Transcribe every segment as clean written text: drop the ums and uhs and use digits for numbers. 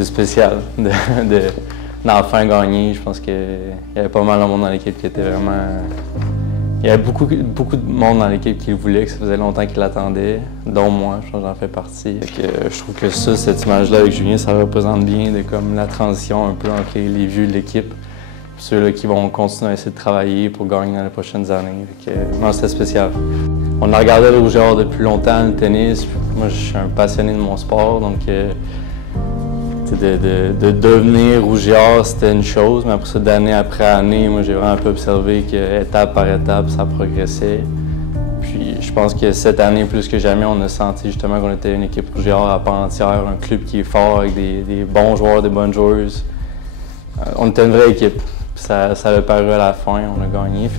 c'est spécial d'enfin gagner. Je pense qu'il y avait pas mal de monde dans l'équipe qui était vraiment... Il y avait beaucoup de monde dans l'équipe qui le voulait, que ça faisait longtemps qu'il l'attendait, dont moi, je pense que j'en fais partie. Je trouve que cette image-là avec Julien, ça représente bien comme la transition un peu entre les vieux de l'équipe, ceux-là qui vont continuer à essayer de travailler pour gagner dans les prochaines années. Non, c'était spécial. On a regardé le Rouge et Or depuis longtemps, le tennis. Moi, je suis un passionné de mon sport, donc de devenir Rouge et Or, c'était une chose, mais après ça, d'année après année, moi, j'ai vraiment un peu observé qu'étape par étape, ça progressait. Puis je pense que cette année, plus que jamais, on a senti justement qu'on était une équipe Rouge et Or à part entière, un club qui est fort avec des bons joueurs, des bonnes joueuses. On était une vraie équipe. Ça avait paru à la fin, on a gagné.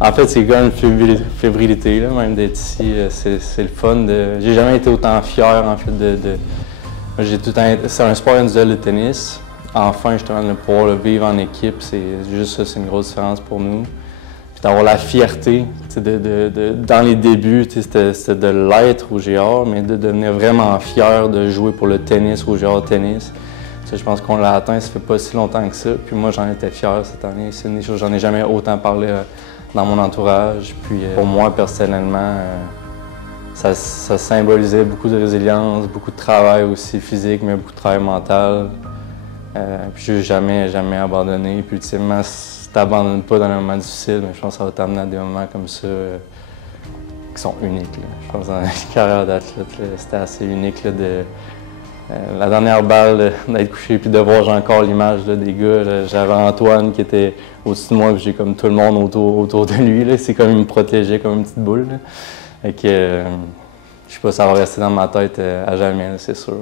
En fait, c'est quand même une fébrilité, là, même d'être ici. C'est le fun. J'ai jamais été autant fier, en fait, c'est un sport individuel de tennis. Enfin, justement, de pouvoir le vivre en équipe, c'est juste ça, c'est une grosse différence pour nous. Puis d'avoir la fierté, dans les débuts, c'était de l'être Rouge et Or, mais de devenir vraiment fier de jouer pour le tennis, Rouge et Or tennis. Ça, je pense qu'on l'a atteint, ça fait pas si longtemps que ça. Puis moi, j'en étais fier cette année. C'est une chose, j'en ai jamais autant parlé dans mon entourage. Puis pour moi, personnellement, ça symbolisait beaucoup de résilience, beaucoup de travail aussi physique, mais beaucoup de travail mental. Puis je n'ai jamais abandonné. Puis ultimement, si tu n'abandonnes pas dans un moment difficile, mais je pense que ça va t'amener à des moments comme ça qui sont uniques. Là. Je pense que dans la carrière d'athlète, c'était assez unique là, la dernière balle, d'être couché puis de voir encore l'image des gars. J'avais Antoine qui était au-dessus de moi, puis j'ai comme tout le monde autour de lui. C'est comme il me protégeait comme une petite boule. Là. Je sais pas, ça va rester dans ma tête à jamais, c'est sûr.